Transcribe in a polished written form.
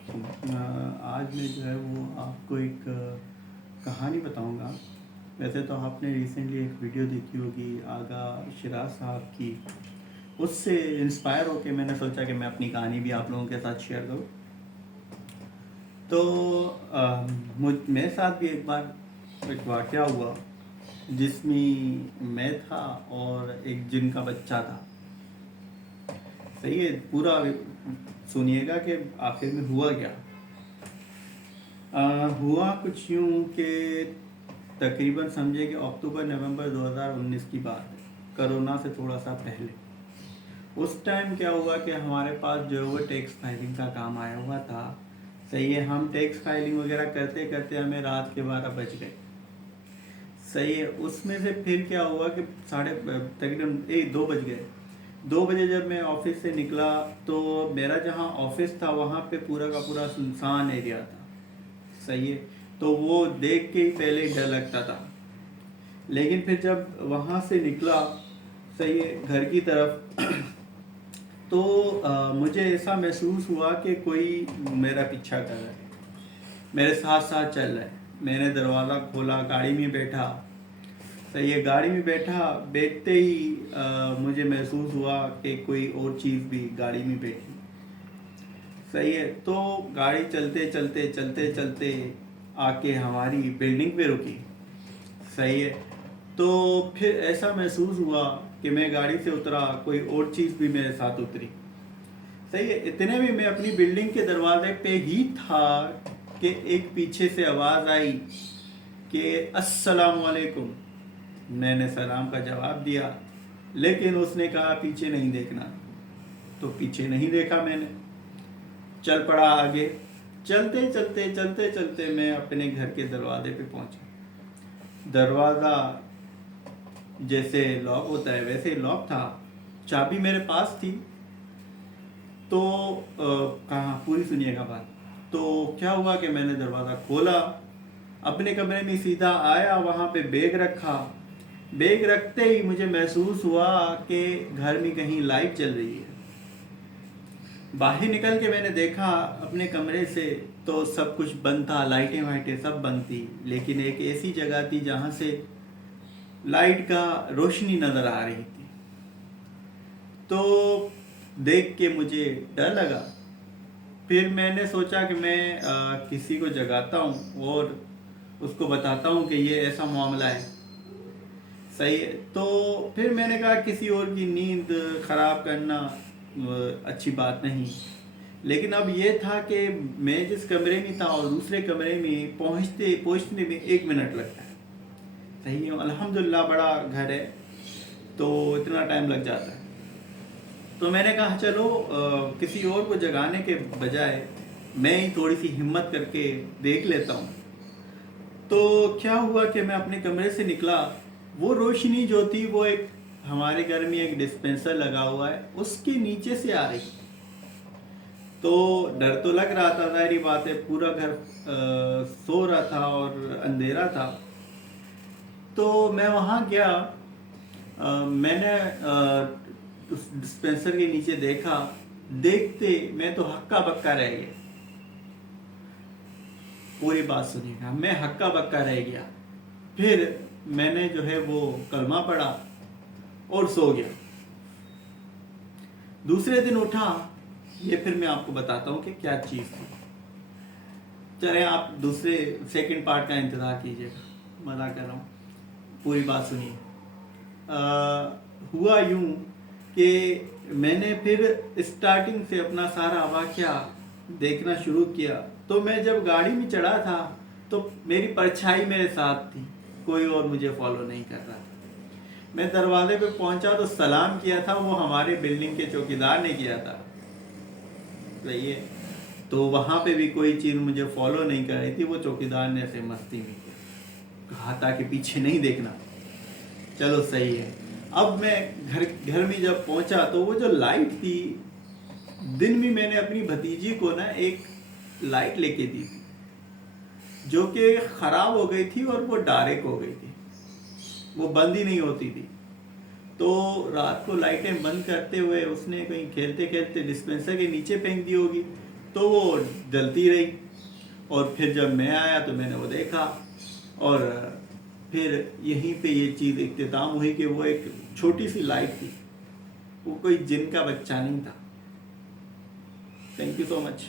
आज मैं जो है वो आपको एक कहानी बताऊंगा। वैसे तो आपने रिसेंटली एक वीडियो देखी होगी आगा शिराज साहब की। उससे इंस्पायर होके मैंने सोचा कि मैं अपनी कहानी भी आप लोगों के साथ शेयर करूं। तो मेरे साथ भी एक बार एक वाक़या हुआ जिसमें मैं था और एक जिन का बच्चा था। सही है, पूरा सुनिएगा कि आखिर में हुआ क्या। हुआ कुछ यूँ कि तकरीबन समझे कि अक्टूबर नवंबर 2019 की बात है, कोरोना से थोड़ा सा पहले। उस टाइम क्या हुआ कि हमारे पास जो है वो टैक्स फाइलिंग का काम आया हुआ था। सही है, हम टैक्स फाइलिंग वगैरह करते करते हमें रात के 12 बज गए। सही है, उसमें से फिर क्या हुआ कि तकरीबन 2 बज गए। 2 बजे जब मैं ऑफिस से निकला तो मेरा जहाँ ऑफिस था वहाँ पे पूरा का पूरा सुनसान एरिया था। सही है, तो वो देख के ही पहले डर लगता था। लेकिन फिर जब वहाँ से निकला, सही है, घर की तरफ तो मुझे ऐसा महसूस हुआ कि कोई मेरा पीछा कर रहा है, मेरे साथ साथ चल रहा है। मैंने दरवाज़ा खोला, गाड़ी में बैठा। सही है, गाड़ी में बैठते ही मुझे महसूस हुआ कि कोई और चीज़ भी गाड़ी में बैठी। सही है, तो गाड़ी चलते चलते चलते चलते आके हमारी बिल्डिंग पे रुकी। सही है, तो फिर ऐसा महसूस हुआ कि मैं गाड़ी से उतरा, कोई और चीज़ भी मेरे साथ उतरी। सही है, इतने में मैं अपनी बिल्डिंग के दरवाजे पे ही था कि एक पीछे से आवाज़ आई कि अस्सलाम वालेकुम। मैंने सलाम का जवाब दिया, लेकिन उसने कहा पीछे नहीं देखना। तो पीछे नहीं देखा मैंने, चल पड़ा आगे। चलते चलते चलते चलते मैं अपने घर के दरवाजे पे पहुंचा। दरवाज़ा जैसे लॉक होता है वैसे लॉक था, चाबी मेरे पास थी। तो कहाँ, पूरी सुनिएगा बात। तो क्या हुआ कि मैंने दरवाज़ा खोला, अपने कमरे में सीधा आया, वहाँ पे बैग रखा। बैग रखते ही मुझे महसूस हुआ कि घर में कहीं लाइट जल रही है। बाहर निकल के मैंने देखा अपने कमरे से तो सब कुछ बंद था, लाइटें वाइटें सब बंद थी। लेकिन एक ऐसी जगह थी जहाँ से लाइट का रोशनी नज़र आ रही थी। तो देख के मुझे डर लगा। फिर मैंने सोचा कि मैं किसी को जगाता हूँ और उसको बताता हूँ कि ये ऐसा मामला है। सही है, तो फिर मैंने कहा किसी और की नींद ख़राब करना अच्छी बात नहीं। लेकिन अब ये था कि मैं जिस कमरे में था और दूसरे कमरे में पहुँचने में 1 मिनट लगता है। सही है, अल्हम्दुलिल्लाह बड़ा घर है तो इतना टाइम लग जाता है। तो मैंने कहा चलो किसी और को जगाने के बजाय मैं ही थोड़ी सी हिम्मत करके देख लेता हूँ। तो क्या हुआ कि मैं अपने कमरे से निकला, वो रोशनी जो थी वो एक हमारे घर में एक डिस्पेंसर लगा हुआ है उसके नीचे से आ रही। तो डर तो लग रहा था, जाहिर बात है, पूरा घर सो रहा था और अंधेरा था। तो मैं वहाँ गया, मैंने उस डिस्पेंसर के नीचे देखा। देखते मैं तो हक्का बक्का रह गया। पूरी बात सुनिएगा, मैं हक्का बक्का रह गया। फिर मैंने जो है वो कलमा पढ़ा और सो गया। दूसरे दिन उठा, ये फिर मैं आपको बताता हूँ कि क्या चीज़ थी। चले आप दूसरे सेकंड पार्ट का इंतज़ार कीजिएगा, मज़ा कर रहा हूँ, पूरी बात सुनिए। हुआ यूं कि मैंने फिर स्टार्टिंग से अपना सारा वाक़या देखना शुरू किया। तो मैं जब गाड़ी में चढ़ा था तो मेरी परछाई मेरे साथ थी, कोई और मुझे फॉलो नहीं कर रहा था। मैं दरवाजे पे पहुंचा तो सलाम किया था, वो हमारे बिल्डिंग के चौकीदार ने किया था। सही है, तो वहाँ पे भी कोई चीज़ मुझे फॉलो नहीं कर रही थी। वो चौकीदार ने ऐसे मस्ती में कहा था कि पीछे नहीं देखना। चलो सही है। अब मैं घर में जब पहुंचा तो वो जो लाइट थी, दिन में मैंने अपनी भतीजी को ना एक लाइट लेके दी थी जो कि ख़राब हो गई थी और वो डार्क हो गई थी, वो बंद ही नहीं होती थी। तो रात को लाइटें बंद करते हुए उसने कहीं खेलते खेलते डिस्पेंसर के नीचे फेंक दी होगी। तो वो जलती रही। और फिर जब मैं आया तो मैंने वो देखा, और फिर यहीं पे ये चीज़ इख्तिताम हुई कि वो एक छोटी सी लाइट थी, वो कोई जिन का बच्चा नहीं था। Thank you so much.